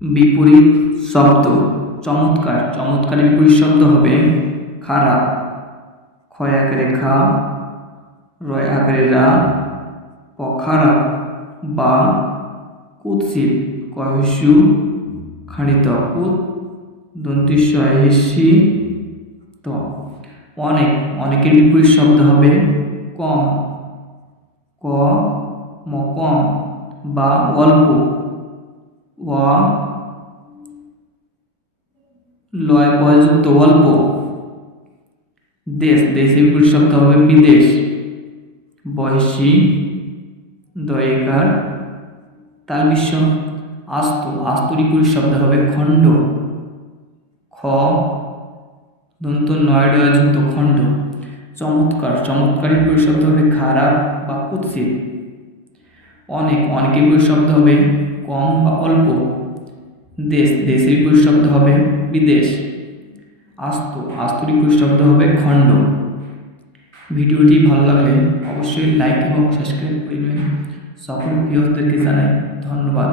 বিপরীত শব্দ চমৎকার। চমৎকারের বিপরীত শব্দ হবে খারাপ। ক্ষয় আকারে খা, রয় আকারে রা, অখারাপ বা কুৎসিত। কয়সু খানিত কুত, দন্তিস্ব হেসি ত। অনেক। অনেকের বিপরীত শব্দ হবে কম। ক ম কম বা অল্প। অ লয় বয়যুক্ত অল্প। দেশ। দেশের বিপরীত শব্দ হবে বিদেশ। বয়সী দয়েকার তালবিশ্ব। আস্ত। আস্তর বিপরীত শব্দ হবে খণ্ড। খ দন্ত নয় ডয়যুক্ত খণ্ড। চমৎকার। চমৎকারের বিপরীত শব্দ হবে খারাপ বা কুৎসিত। অনেক। অনেকের বিপরীত শব্দ হবে কম বা অল্প। দেশ। দেশের বিপরীত শব্দ হবে বিদেশ। আস্ত। আস্তর বিপরীত শব্দ হবে খণ্ড। ভিডিওটি ভালো লাগলে অবশ্যই লাইক এবং সাবস্ক্রাইব করবেন। সকল ভিউয়ারদেরকে জানাই ধন্যবাদ।